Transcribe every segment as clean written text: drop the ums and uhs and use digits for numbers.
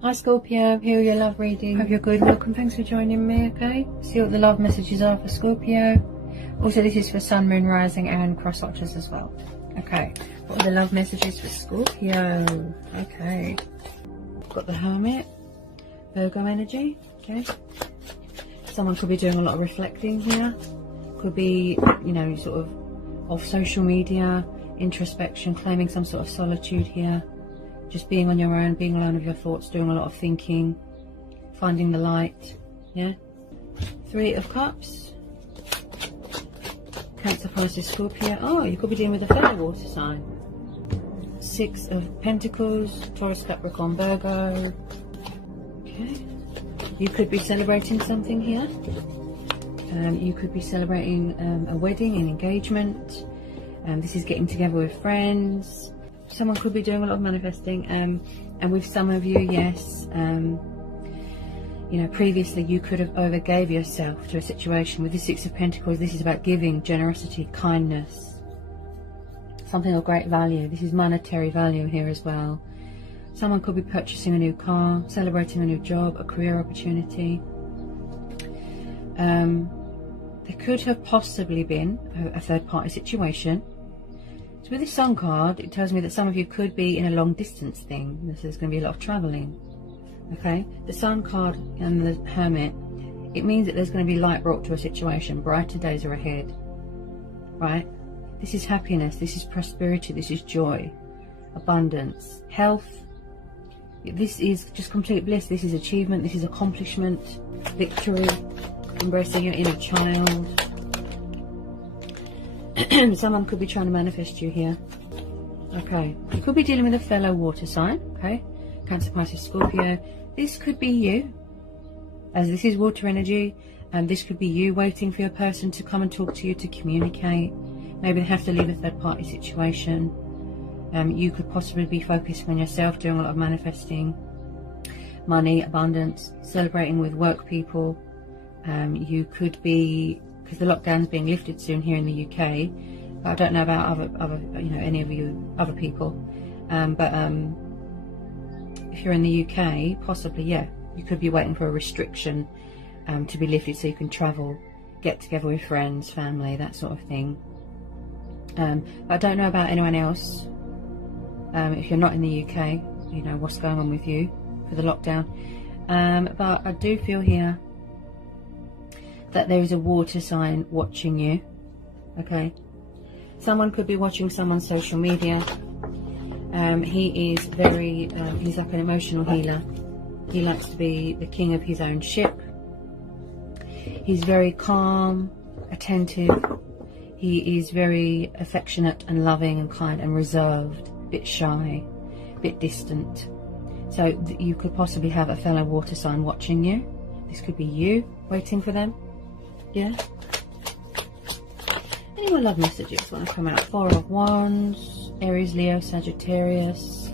Hi Scorpio, here are your love reading. Hope you're good. Welcome, thanks for joining me, okay? See what the love messages are for Scorpio. Also, this is for Sun, Moon, Rising and cross watchers as well. Okay, what are the love messages for Scorpio? Okay, got the Hermit, Virgo energy, okay? Someone could be doing a lot of reflecting here. Could be, you know, sort of off social media, introspection, claiming some sort of solitude here. Just being on your own, being alone with your thoughts, doing a lot of thinking, finding the light, yeah? Three of Cups, Cancer, Pisces, Scorpio. Oh, you could be dealing with a fellow water sign. Six of Pentacles, Taurus, Capricorn, Virgo. Okay. You could be celebrating something here. You could be celebrating a wedding, an engagement. This is getting together with friends. Someone could be doing a lot of manifesting, and with some of you, yes, you know, previously you could have overgave yourself to a situation. With the Six of Pentacles, this is about giving, generosity, kindness, something of great value. This is monetary value here as well. Someone could be purchasing a new car, celebrating a new job, a career opportunity. There could have possibly been a third-party situation. So with the Sun card, it tells me that some of you could be in a long distance thing. There's going to be a lot of travelling. Okay, the Sun card and the Hermit, it means that there's going to be light brought to a situation. Brighter days are ahead, right? This is happiness, this is prosperity, this is joy, abundance, health. This is just complete bliss. This is achievement, this is accomplishment, victory, embracing your inner child. Someone could be trying to manifest you here. Okay, you could be dealing with a fellow water sign. Okay, Cancer, Pisces, Scorpio. This could be you, as this is water energy, and this could be you waiting for your person to come and talk to you, to communicate. Maybe they have to leave a third-party situation. You could possibly be focusing on yourself, doing a lot of manifesting, money, abundance, celebrating with work people. You could be, because the lockdown's being lifted soon here in the UK. But I don't know about other, you know, any of you other people. But if you're in the UK, possibly, yeah, you could be waiting for a restriction to be lifted so you can travel, get together with friends, family, that sort of thing. But I don't know about anyone else. If you're not in the UK, you know what's going on with you for the lockdown. But I do feel here that there is a water sign watching you. Okay, someone could be watching someone's social media. He is very he's like an emotional healer. He likes to be the king of his own ship. He's very calm, attentive. He is very affectionate and loving and kind and reserved, a bit shy, a bit distant. So you could possibly have a fellow water sign watching you. This could be you waiting for them. Yeah. Any more love messages want to come out? Four of Wands, Aries, Leo, Sagittarius.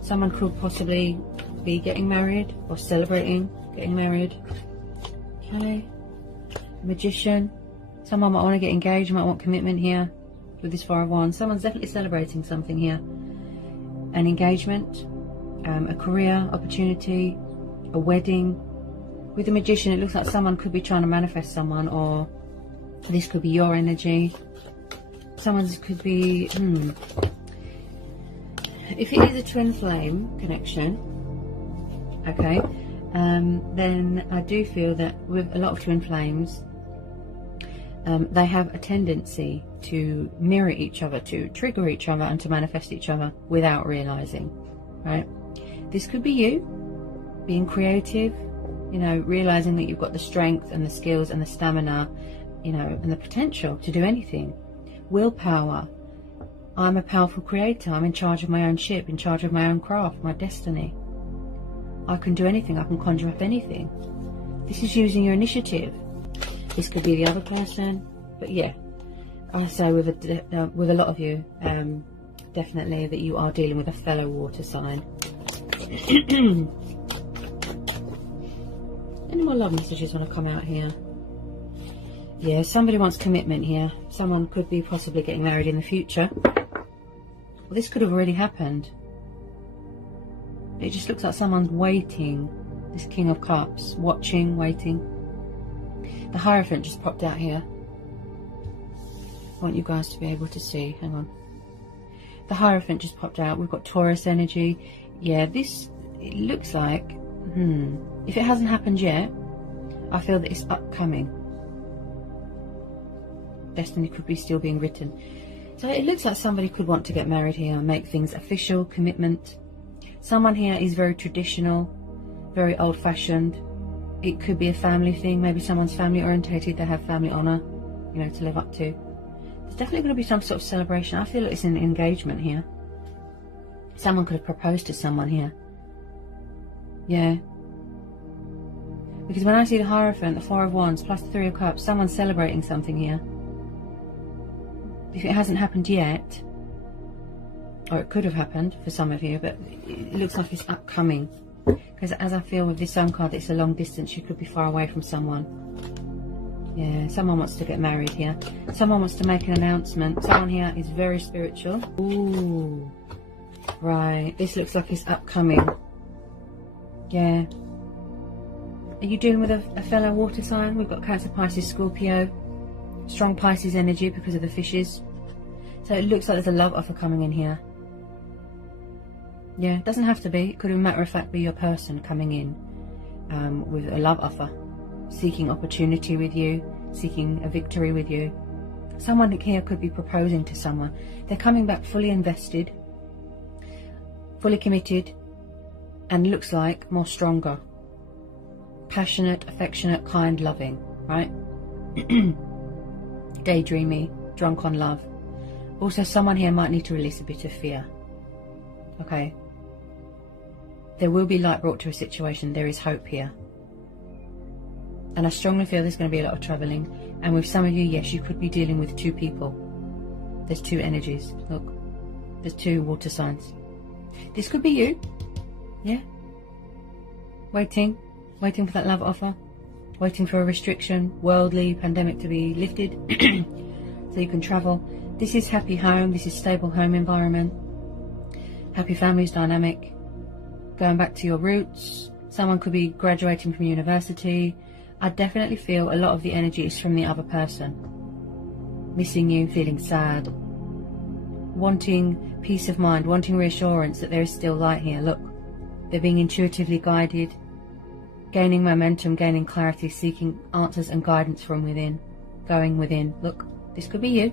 Someone could possibly be getting married or celebrating getting married. Okay. Magician. Someone might want to get engaged, might want commitment here with this Four of Wands. Someone's definitely celebrating something here. An engagement, a career opportunity, a wedding. With the Magician, it looks like someone could be trying to manifest someone, or this could be your energy. Someone's could be, if it is a twin flame connection, okay, then I do feel that with a lot of twin flames, they have a tendency to mirror each other, to trigger each other and to manifest each other without realizing, right? This could be you being creative, you know, realizing that you've got the strength and the skills and the stamina, you know, and the potential to do anything. Willpower. I'm a powerful creator. I'm in charge of my own ship, in charge of my own craft, my destiny. I can do anything. I can conjure up anything. This is using your initiative. This could be the other person, but yeah, I say with a lot of you, definitely that you are dealing with a fellow water sign. Any more love messages want to come out here? Yeah, somebody wants commitment here. Someone could be possibly getting married in the future. Well, this could have already happened. It just looks like someone's waiting. This King of Cups, watching, waiting. The Hierophant just popped out here. I want you guys to be able to see. Hang on. The Hierophant just popped out. We've got Taurus energy. Yeah, this, it looks like, if it hasn't happened yet, I feel that it's upcoming. Destiny could be still being written. So it looks like somebody could want to get married here, make things official, commitment. Someone here is very traditional, very old-fashioned. It could be a family thing. Maybe someone's family orientated. They have family honour, you know, to live up to. There's definitely going to be some sort of celebration. I feel like it's an engagement here. Someone could have proposed to someone here. Yeah. Because when I see the Hierophant, the Four of Wands, plus the Three of Cups, someone's celebrating something here. If it hasn't happened yet, or it could have happened for some of you, but it looks like it's upcoming. Because as I feel with this Sun card, it's a long distance. You could be far away from someone. Yeah, someone wants to get married here. Someone wants to make an announcement. Someone here is very spiritual. Ooh. Right. This looks like it's upcoming. Yeah. Are you dealing with a fellow water sign? We've got Cancer, Pisces, Scorpio. Strong Pisces energy because of the fishes. So it looks like there's a love offer coming in here. Yeah, it doesn't have to be. It could, as a matter of fact, be your person coming in with a love offer, seeking opportunity with you, seeking a victory with you. Someone here could be proposing to someone. They're coming back fully invested, fully committed, and looks like more stronger. Passionate, affectionate, kind, loving, right? Daydreamy, drunk on love. Also, someone here might need to release a bit of fear. Okay. There will be light brought to a situation. There is hope here. And I strongly feel there's going to be a lot of travelling. And with some of you, yes, you could be dealing with two people. There's two energies. Look. There's two water signs. This could be you. Yeah. Waiting for that love offer. Waiting for a restriction, worldly, pandemic to be lifted. So you can travel. This is happy home. This is stable home environment. Happy families dynamic. Going back to your roots. Someone could be graduating from university. I definitely feel a lot of the energy is from the other person. Missing you, feeling sad. Wanting peace of mind, wanting reassurance that there is still light here. Look, they're being intuitively guided. Gaining momentum, gaining clarity, seeking answers and guidance from within. Going within. Look, this could be you.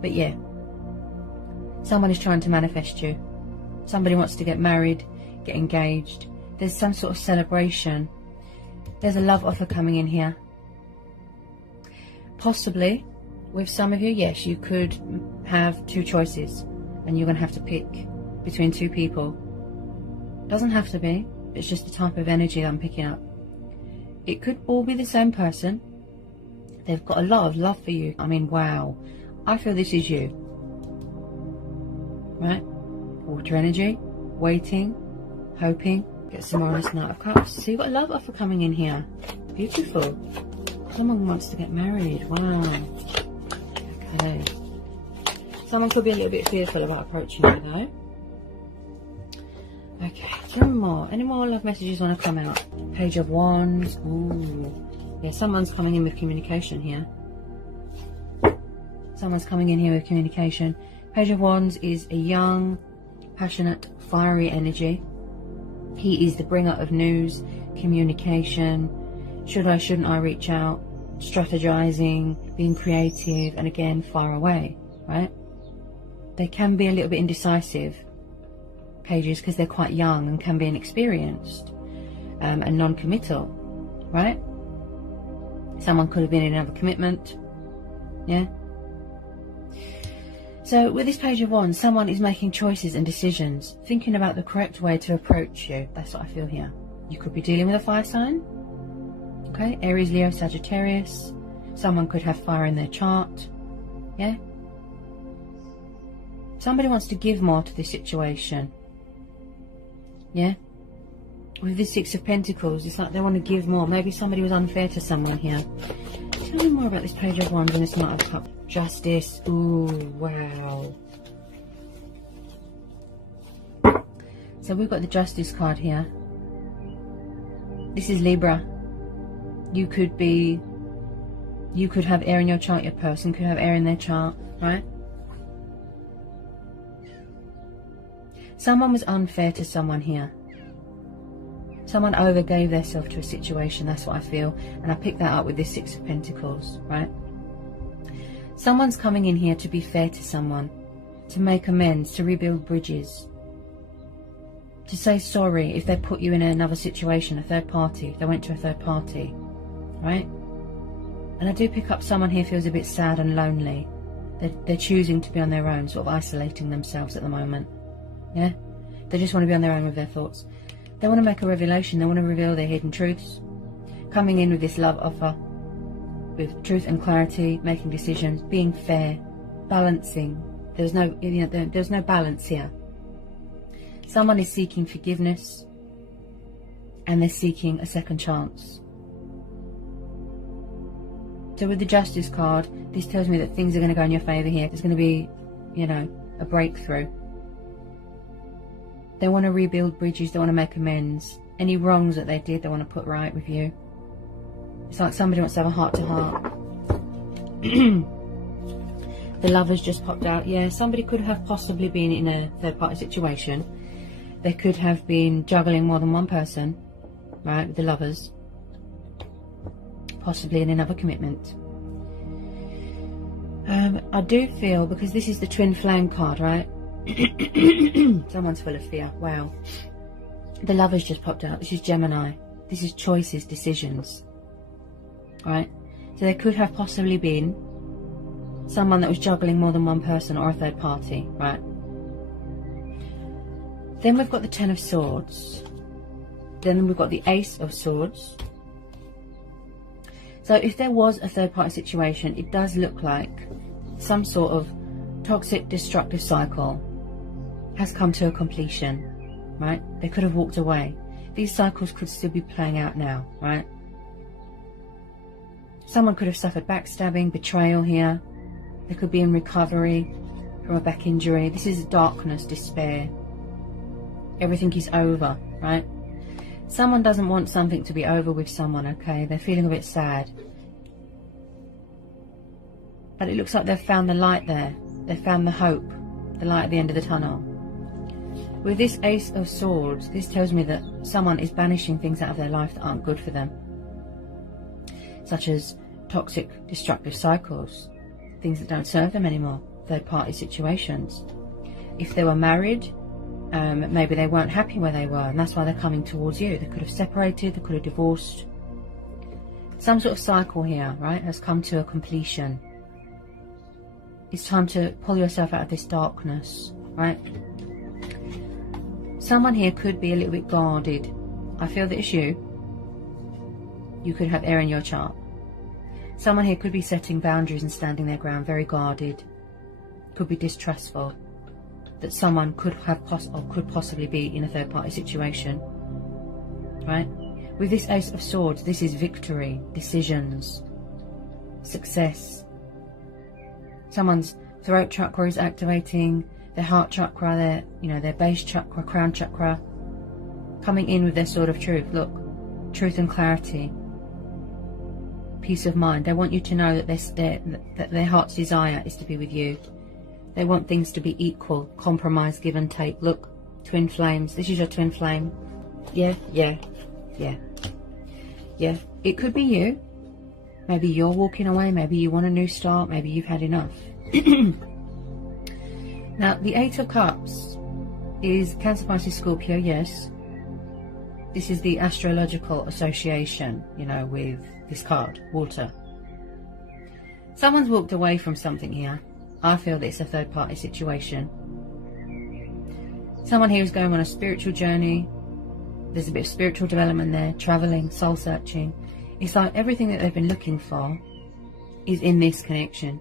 But yeah. Someone is trying to manifest you. Somebody wants to get married, get engaged. There's some sort of celebration. There's a love offer coming in here. Possibly, with some of you, yes, you could have two choices. And you're going to have to pick between two people. Doesn't have to be. It's just the type of energy that I'm picking up. It could all be the same person. They've got a lot of love for you. I mean, wow. I feel this is you. Right? Water energy. Waiting. Hoping. Get some more on this Knight of Cups. So you've got a love offer coming in here. Beautiful. Someone wants to get married. Wow. Okay. Someone could be a little bit fearful about approaching you though. Okay, any more love messages want to come out? Page of Wands. Ooh. Yeah, someone's coming in with communication here. Someone's coming in here with communication. Page of Wands is a young, passionate, fiery energy. He is the bringer of news, communication. Should I, shouldn't I reach out? Strategizing, being creative, and again, far away, right? They can be a little bit indecisive. Pages because they're quite young and can be inexperienced and non-committal, right? Someone could have been in another commitment. Yeah. So with this Page of Wands, someone is making choices and decisions, thinking about the correct way to approach you. That's what I feel here. You could be dealing with a fire sign. Okay, Aries, Leo, Sagittarius. Someone could have fire in their chart. Yeah. Somebody wants to give more to this situation. Yeah. With this Six of Pentacles, it's like they want to give more. Maybe somebody was unfair to someone here. Tell me more about this Page of Wands and this Knight of Cups. Justice. Ooh, wow. So we've got the Justice card here. This is Libra. You could have air in your chart. Your person could have air in their chart, right? Someone was unfair to someone here. Someone overgave themselves to a situation. That's what I feel. And I picked that up with this Six of Pentacles, right? Someone's coming in here to be fair to someone, to make amends, to rebuild bridges, to say sorry if they put you in another situation, a third party, they went to a third party, right? And I do pick up someone here feels a bit sad and lonely. They're choosing to be on their own, sort of isolating themselves at the moment. Yeah? They just want to be on their own with their thoughts. They want to make a revelation. They want to reveal their hidden truths. Coming in with this love offer, with truth and clarity, making decisions, being fair, balancing. There's no, there's no balance here. Someone is seeking forgiveness, and they're seeking a second chance. So with the Justice card, this tells me that things are going to go in your favour here. There's going to be, you know, a breakthrough. They want to rebuild bridges. They want to make amends. Any wrongs that they did, they want to put right with you. It's like somebody wants to have a heart-to-heart. The Lovers just popped out. Yeah, somebody could have possibly been in a third-party situation. They could have been juggling more than one person, right, with the Lovers. Possibly in another commitment. I do feel, because this is the Twin Flame card, right? Someone's full of fear. Wow. The Lovers just popped out. This is Gemini. This is choices, decisions. Right? So there could have possibly been someone that was juggling more than one person or a third party. Right? Then we've got the Ten of Swords. Then we've got the Ace of Swords. So if there was a third party situation, it does look like some sort of toxic, destructive cycle has come to a completion, right? They could have walked away. These cycles could still be playing out now, right? Someone could have suffered backstabbing, betrayal here. They could be in recovery from a back injury. This is darkness, despair. Everything is over, right? Someone doesn't want something to be over with someone, okay? They're feeling a bit sad. But it looks like they've found the light there. They've found the hope, the light at the end of the tunnel. With this Ace of Swords, this tells me that someone is banishing things out of their life that aren't good for them. Such as toxic, destructive cycles. Things that don't serve them anymore. Third-party situations. If they were married, maybe they weren't happy where they were, and that's why they're coming towards you. They could have separated, they could have divorced. Some sort of cycle here, right, has come to a completion. It's time to pull yourself out of this darkness, right? Someone here could be a little bit guarded. I feel that it's you. You could have air in your chart. Someone here could be setting boundaries and standing their ground, very guarded. Could be distrustful that someone could have could possibly be in a third-party situation, right? With this Ace of Swords, this is victory, decisions, success. Someone's throat chakra is activating, their heart chakra, their base chakra, crown chakra, coming in with their sword of truth. Look, truth and clarity, peace of mind. They want you to know that their heart's desire is to be with you. They want things to be equal, compromise, give and take. Look, twin flames. This is your twin flame. Yeah. It could be you. Maybe you're walking away. Maybe you want a new start. Maybe you've had enough. Now, the Eight of Cups is Cancer, Pisces, Scorpio, yes. This is the astrological association, with this card, water. Someone's walked away from something here. I feel that it's a third-party situation. Someone here is going on a spiritual journey. There's a bit of spiritual development there, travelling, soul-searching. It's like everything that they've been looking for is in this connection.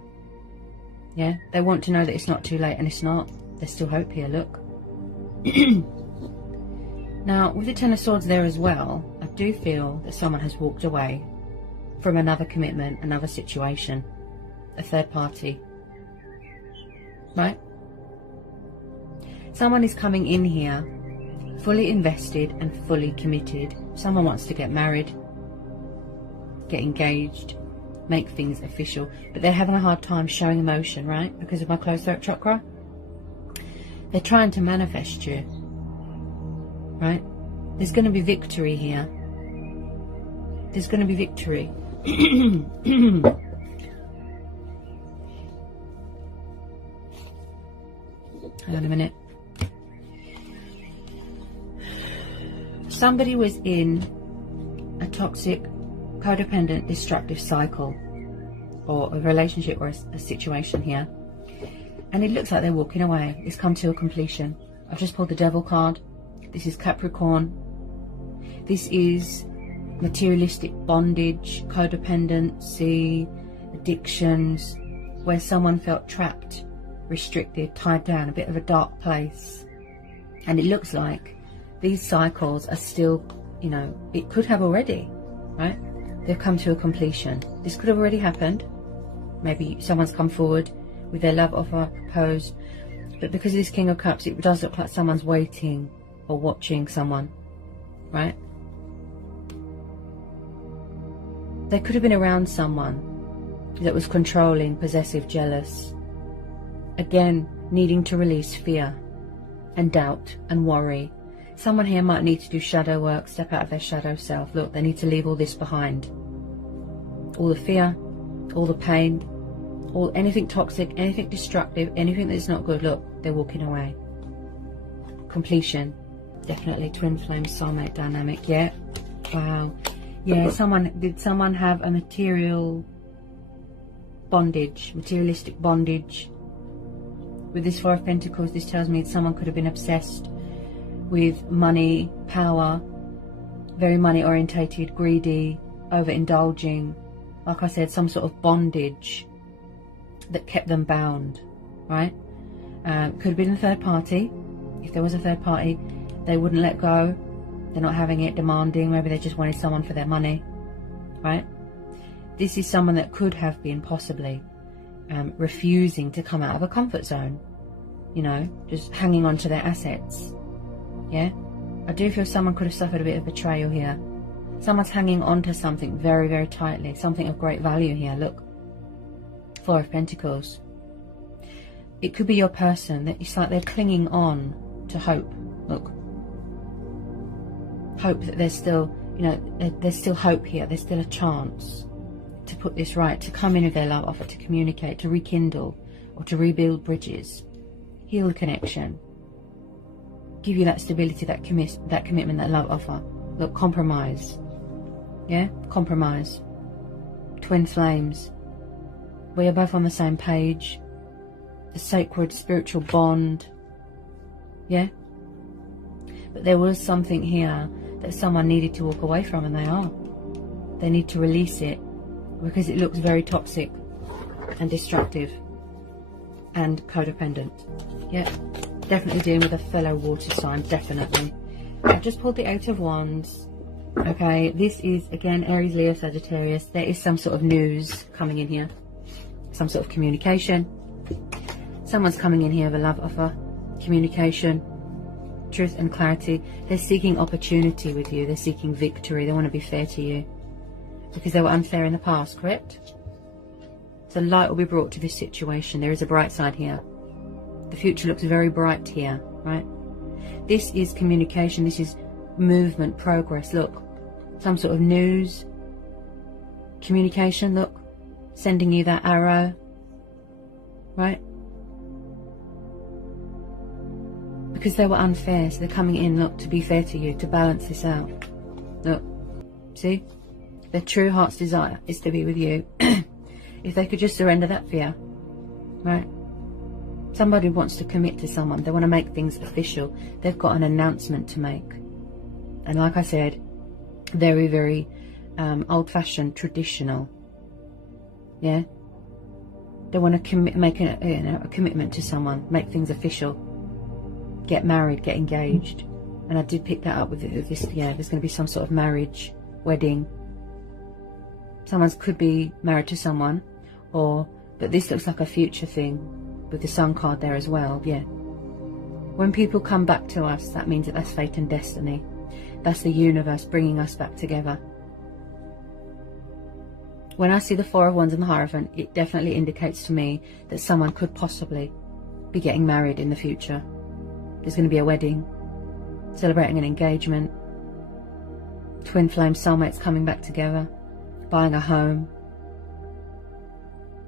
Yeah? They want to know that it's not too late, and it's not. There's still hope here, look. Now, with the Ten of Swords there as well, I do feel that someone has walked away from another commitment, another situation, a third party. Right? Someone is coming in here fully invested and fully committed. Someone wants to get married, get engaged, make things official, but they're having a hard time showing emotion, right? Because of my closed throat chakra. They're trying to manifest you, right? There's going to be victory here. There's going to be victory. Hang on a minute. Somebody was in a toxic, codependent, destructive cycle, or a relationship, or a situation here, and it looks like they're walking away. It's come to a completion. I've just pulled the Devil card. This is Capricorn. This is materialistic bondage, codependency, addictions, where someone felt trapped, restricted, tied down, a bit of a dark place. And it looks like these cycles are still, you know, it could have already, right? They've come to a completion. This could have already happened. Maybe someone's come forward with their love offer, proposed, but because of this King of Cups, it does look like someone's waiting or watching someone, right? They could have been around someone that was controlling, possessive, jealous, again needing to release fear and doubt and worry. Someone here might need to do shadow work, step out of their shadow self. Look, they need to leave all this behind. All the fear, all the pain, anything toxic, anything destructive, anything that's not good. Look, they're walking away. Completion. Definitely twin flame soulmate dynamic. Yeah. Wow. Yeah, did someone have a material bondage, materialistic bondage? With this Four of Pentacles, this tells me someone could have been obsessed with money, power, very money orientated, greedy, overindulging. Like I said, some sort of bondage that kept them bound, right? Could have been a third party. If there was a third party, they wouldn't let go. They're not having it, demanding. Maybe they just wanted someone for their money, right? This is someone that could have been possibly refusing to come out of a comfort zone, you know, just hanging on to their assets. Yeah, I do feel someone could have suffered a bit of betrayal here. Someone's hanging on to something very, very tightly, something of great value here. Look, Four of Pentacles. It could be your person that it's like they're clinging on to hope. Look, hope that there's still, you know, there's still hope here. There's still a chance to put this right, to come in with their love offer, to communicate, to rekindle, or to rebuild bridges, heal the connection, give you that stability, that commitment, that love offer. Look, compromise. Yeah, compromise. Twin flames, where you're both on the same page, the sacred spiritual bond. Yeah, but there was something here that someone needed to walk away from, and they need to release it, because it looks very toxic and destructive and codependent. Yeah, definitely dealing with a fellow water sign, definitely. I've just pulled the Eight of Wands. Okay, this is again Aries, Leo, Sagittarius. There is some sort of news coming in here, some sort of communication. Someone's coming in here with a love offer, communication, truth and clarity. They're seeking opportunity with you. They're seeking victory. They want to be fair to you because they were unfair in the past, correct? So light will be brought to this situation. There is a bright side here. The future looks very bright here, right? This is communication. This is movement, progress. Look, some sort of news, communication. Look, sending you that arrow, right? Because they were unfair, so they're coming in, look, to be fair to you, to balance this out. Look, see? Their true heart's desire is to be with you. If they could just surrender that fear, right? Somebody wants to commit to someone. They want to make things official. They've got an announcement to make. And like I said, very, very old-fashioned, traditional. Yeah? They want to make a commitment to someone, make things official. Get married, get engaged. And I did pick that up with this. Yeah, there's going to be some sort of marriage, wedding. Someone could be married to someone, but this looks like a future thing with the Sun card there as well. Yeah, When people come back to us, that means that that's fate and destiny. That's the universe bringing us back together. When I see the Four of Wands and the Hierophant, it definitely indicates to me that someone could possibly be getting married in the future. There's going to be a wedding, celebrating an engagement, twin flame soulmates coming back together, buying a home.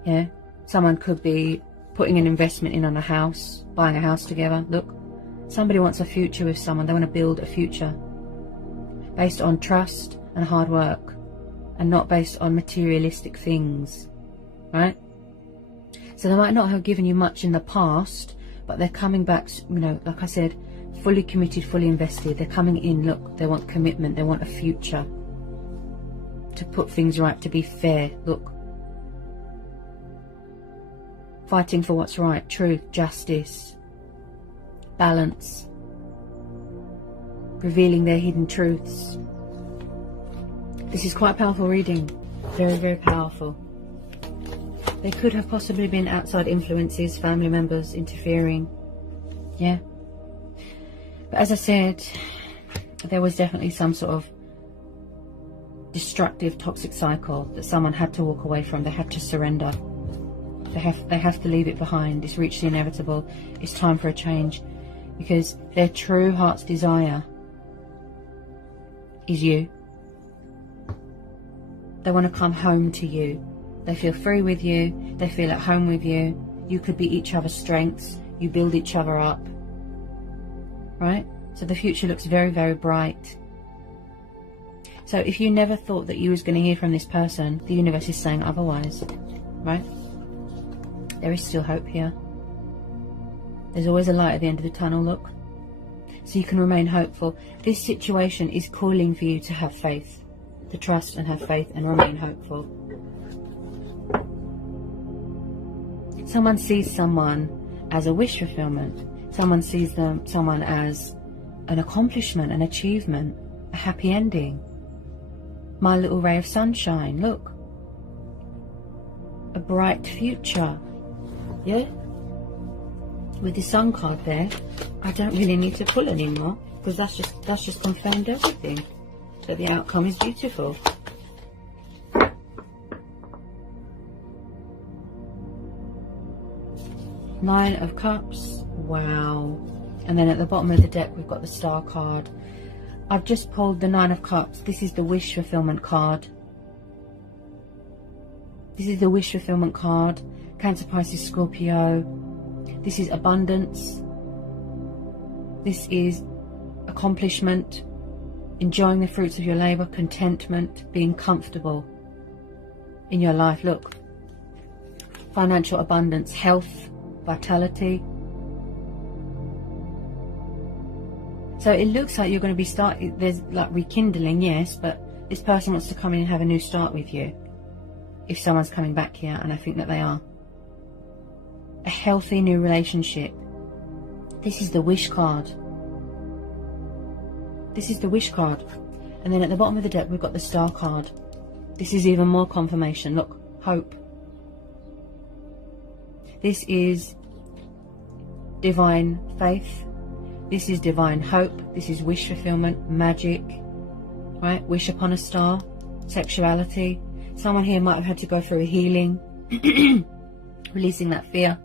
Yeah, someone could be putting an investment in on a house, buying a house together. Look, somebody wants a future with someone. They want to build a future based on trust and hard work, and not based on materialistic things, right? So they might not have given you much in the past, but they're coming back, you know, like I said, fully committed, fully invested. They're coming in, look, they want commitment, they want a future, to put things right, to be fair, look. Fighting for what's right, truth, justice, balance, revealing their hidden truths. This is quite a powerful reading, very, very powerful. They could have possibly been outside influences, family members interfering, yeah. But as I said, there was definitely some sort of destructive, toxic cycle that someone had to walk away from. They had to surrender. They have to leave it behind. It's reached the inevitable. It's time for a change, because their true heart's desire is you. They want to come home to you. They feel free with you. They feel at home with you. You could be each other's strengths. You build each other up. Right? So the future looks very, very bright. So if you never thought that you was going to hear from this person, the universe is saying otherwise. Right? There is still hope here. There's always a light at the end of the tunnel, look. So you can remain hopeful. This situation is calling for you to have faith. To trust and have faith and remain hopeful. Someone sees someone as a wish fulfillment. Someone sees someone as an accomplishment, an achievement, a happy ending. My little ray of sunshine, look. A bright future. Yeah? With the Sun card there, I don't really need to pull anymore, because that's just confirmed everything. That the outcome is beautiful. Nine of Cups. Wow. And then at the bottom of the deck we've got the Star card. I've just pulled the Nine of Cups. This is the wish fulfillment card. This is the wish fulfillment card. Cancer, Pisces, Scorpio. This is abundance. This is accomplishment. Enjoying the fruits of your labour, contentment, being comfortable in your life. Look, financial abundance, health, vitality. So it looks like you're going to be starting, there's like rekindling, yes, but this person wants to come in and have a new start with you. If someone's coming back here, and I think that they are. A healthy new relationship. This is the wish card. This is the wish card. And then at the bottom of the deck we've got the Star card. This is even more confirmation. Look, hope. This is divine faith. This is divine hope. This is wish fulfillment, magic, right? Wish upon a star, sexuality. Someone here might have had to go through a healing, releasing that fear.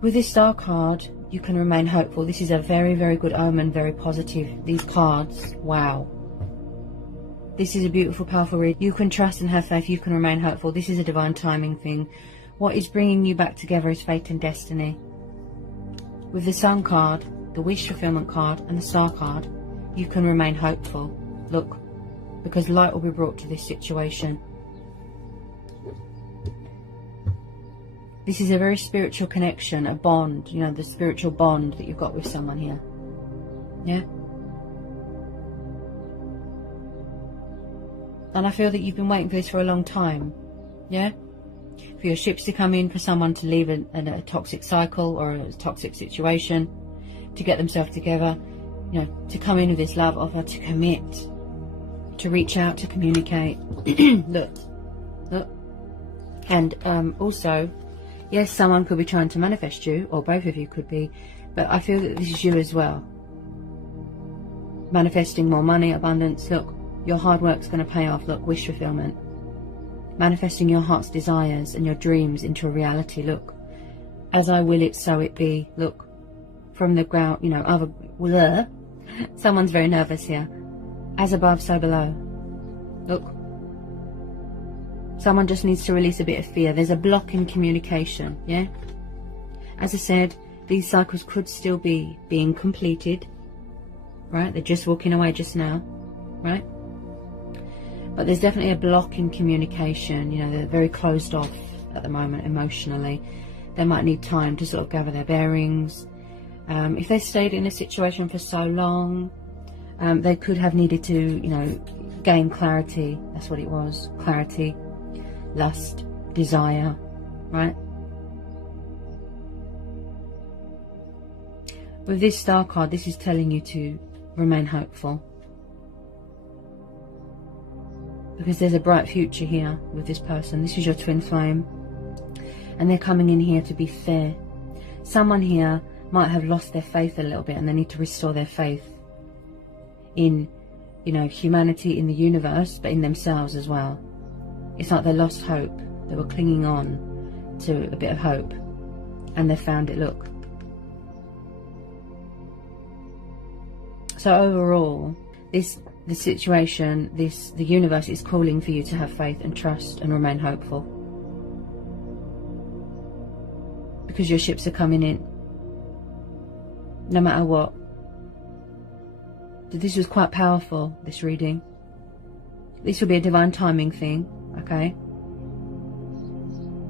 With this Star card, you can remain hopeful. This is a very, very good omen, very positive. These cards, wow. This is a beautiful, powerful read. You can trust and have faith. You can remain hopeful. This is a divine timing thing. What is bringing you back together is fate and destiny. With the Sun card, the wish fulfillment card, and the Star card, you can remain hopeful. Look, because light will be brought to this situation. This is a very spiritual connection, a bond, you know, the spiritual bond that you've got with someone here. Yeah? And I feel that you've been waiting for this for a long time. Yeah? For your ships to come in, for someone to leave a toxic cycle or a toxic situation, to get themselves together, you know, to come in with this love offer, to commit, to reach out, to communicate. Look. And also, Yes, someone could be trying to manifest you, or both of you could be, but I feel that this is you as well. Manifesting more money, abundance. Look, your hard work's going to pay off. Look, wish fulfillment. Manifesting your heart's desires and your dreams into a reality. Look, as I will it, so it be. Look, from the ground, you know, someone's very nervous here. As above, so below. Look, someone just needs to release a bit of fear. There's a block in communication, yeah? As I said, these cycles could still be being completed, right? They're just walking away just now, right? But there's definitely a block in communication. You know, they're very closed off at the moment emotionally. They might need time to sort of gather their bearings. If they stayed in a situation for so long, they could have needed to, you know, gain clarity. That's what it was. Clarity, lust, desire, right? With this Star card, this is telling you to remain hopeful. Because there's a bright future here with this person. This is your twin flame. And they're coming in here to be fair. Someone here might have lost their faith a little bit, and they need to restore their faith in, you know, humanity, in the universe, but in themselves as well. It's like they lost hope. They were clinging on to a bit of hope, and they found it. Look. So overall, the situation, the universe is calling for you to have faith and trust and remain hopeful. Because your ships are coming in. No matter what. This was quite powerful, this reading. This will be a divine timing thing, okay?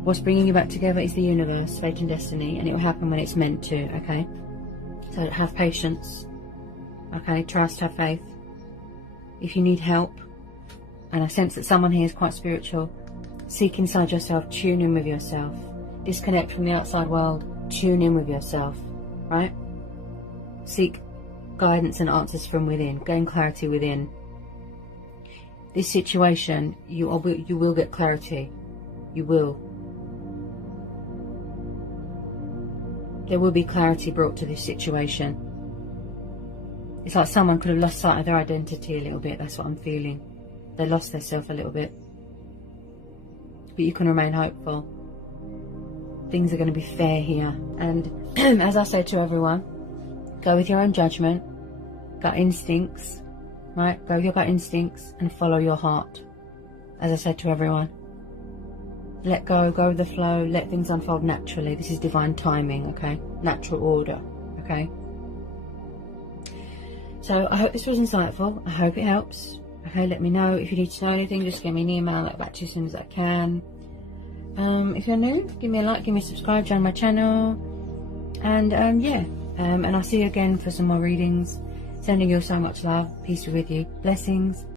What's bringing you back together is the universe, fate and destiny, and it will happen when it's meant to, okay? So have patience, okay? Trust, have faith. If you need help, and I sense that someone here is quite spiritual, seek inside yourself, tune in with yourself. Disconnect from the outside world, tune in with yourself, right? Seek guidance and answers from within, gain clarity within. This situation, you will get clarity. You will. There will be clarity brought to this situation. It's like someone could have lost sight of their identity a little bit. That's what I'm feeling. They lost their self a little bit. But you can remain hopeful. Things are going to be fair here. And as I say to everyone, go with your own judgment, gut instincts, right? Go with your gut instincts and follow your heart. As I said to everyone, let go, go with the flow, let things unfold naturally. This is divine timing, okay? Natural order, okay? So I hope this was insightful. I hope it helps. Okay, let me know if you need to know anything. Just give me an email. I'll get back to you as soon as I can. If you're new, give me a like, give me a subscribe, join my channel. And and I'll see you again for some more readings. Sending you so much love. Peace be with you. Blessings.